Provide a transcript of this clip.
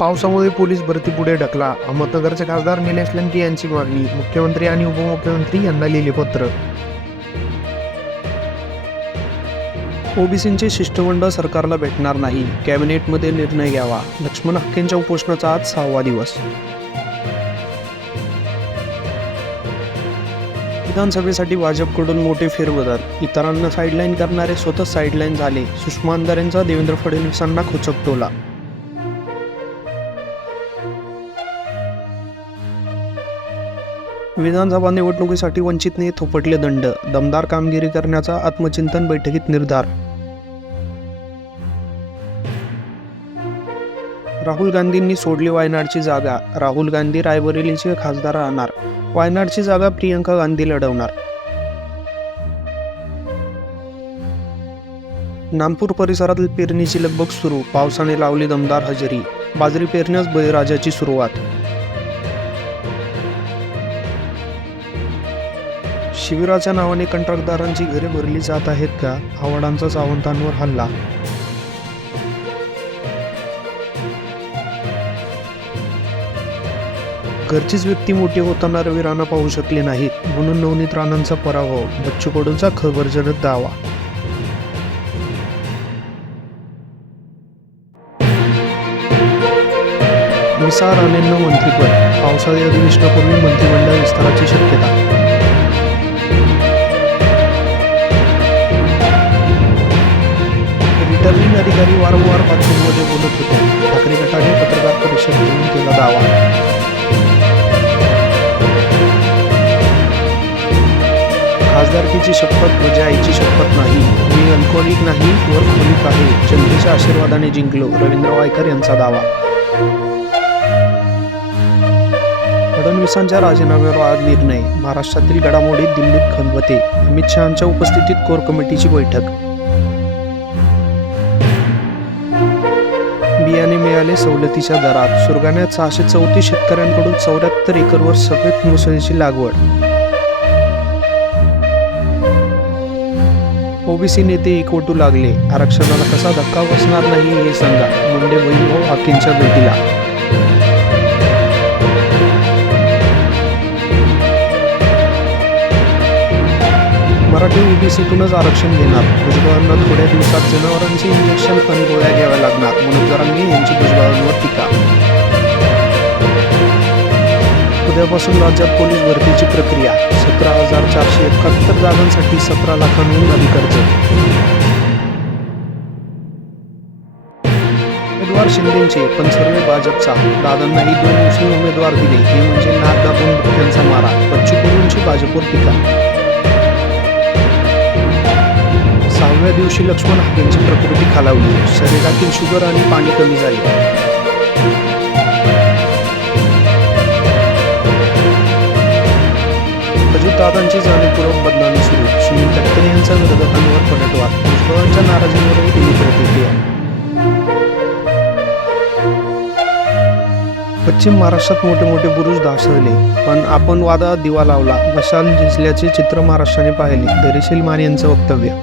पावसामुळे पोलीस भरती पुढे ढकला. अहमदनगरचे खासदार निलेश लंके यांची मागणी मुख्यमंत्री आणि उपमुख्यमंत्री यांना लिहिले पत्र. ओबीसींचे शिष्टमंडळ सरकारला भेटणार नाही. कॅबिनेटमध्ये निर्णय घ्यावा. लक्ष्मण हक्केंच्या उपोषणाचा आज सहावा दिवस. विधानसभेसाठी भाजपकडून मोठे फेरबदल. इतरांना साईडलाईन करणारे स्वतः साईडलाईन झाले. सुषमा अंधारेंचा देवेंद्र फडणवीसांना खोचक विधानसभा निवडणुकीसाठी वंचितने थोपटले दंड दमदार कामगिरी करण्याचा आत्मचिंतन बैठकीत निर्धार. राहुल गांधींनी सोडली वायनाडची जागा राहुल गांधी रायबरेलीचे खासदार राहणार वायनाडची जागा प्रियंका गांधी लढवणार. नामपूर परिसरातील पेरणीची लगबग सुरू पावसाने लावली दमदार हजेरी बाजरी पेरण्यास बळीराजाची सुरुवात. शिबिराच्या नावाने कंत्राटदारांची घरे भरली जात आहेत का? आवडांचा सावंतांवर हल्ला. घरचीच व्यक्ती मोठी होताना रवी राणा पाहू शकले नाहीत. म्हणून नवनीत राणांचा पराभव बच्चू कडूचा खबरजनक दावा. मिसा राणेंना मंत्रिपद. पावसाळी अधिवेशनापूर्वी मंत्रिमंडळ विस्ताराची शक्यता. अधिकारी वारंवार बातमीमध्ये बोलत होते. ठाकरे गटाने पत्रकार परिषद घेऊन केला दावा. खासदारकीची शपथ म्हणजे आईची शपथ नाही. मी अल्कोहोलिक नाही वर खोलिक आहे. जनतेच्या आशीर्वादाने जिंकलो रवींद्र वायकर यांचा दावा. फडणवीसांच्या राजीनाम्यावर आज निर्णय. महाराष्ट्रातील घडामोडीत दिल्लीत खनवते अमित शहांच्या उपस्थितीत कोर कमिटीची बैठक बियाणे मिळाले सवलतीच्या दरात. सुरगाण्यात सहाशे चौतीस शेतकऱ्यांकडून चौऱ्याहत्तर एकरवर सफेद मुसळीची लागवड. ओबीसी नेते एकवटू लागले. आरक्षणाला कसा धक्का बसणार नाही हे सांगा. मुंडे वैभव हाकींच्या भेटीला. मराठी ओबीसीतूनच आरक्षण घेणार. भुजबळांना थोड्या दिवसात जनावरांचे इंजेक्शन आणि गोळ्या घ्याव्या लागणार. मनोज यांची भुजबळांवर टीका. उद्यापासून राज्यात पोलीस भरतीची प्रक्रिया. सतरा हजार चारशे एकाहत्तर जागांसाठी सतरा लाखांहून अधिक अर्ज उमेदवार शिंदेचे पण सर्व भाजपचा. दादांनाही दोन मुस्लिम उमेदवार दिले. हे म्हणजे नाक दाबून बुक्क्यांचा मारा. बच्चू कडूंची भाजपवर टीका. दिवशी लक्ष्मण यांची प्रकृती खालावली. शरीरातील शुगर आणि पाणी कमी झाले. अजितदादांची जाणीवपूर्वक बदनामी सुरू. सुनील तटकरे यांचा विरोधकांवर पलटवार भुजबळांच्या नाराजीवरही दिली प्रतिक्रिया. पश्चिम महाराष्ट्रात मोठे मोठे बुरुज दासळले पण आपण वादा दिवा लावला. मशाल जिंकल्याचे चित्र महाराष्ट्राने पाहिले. धैर्यशील मान यांचं वक्तव्य.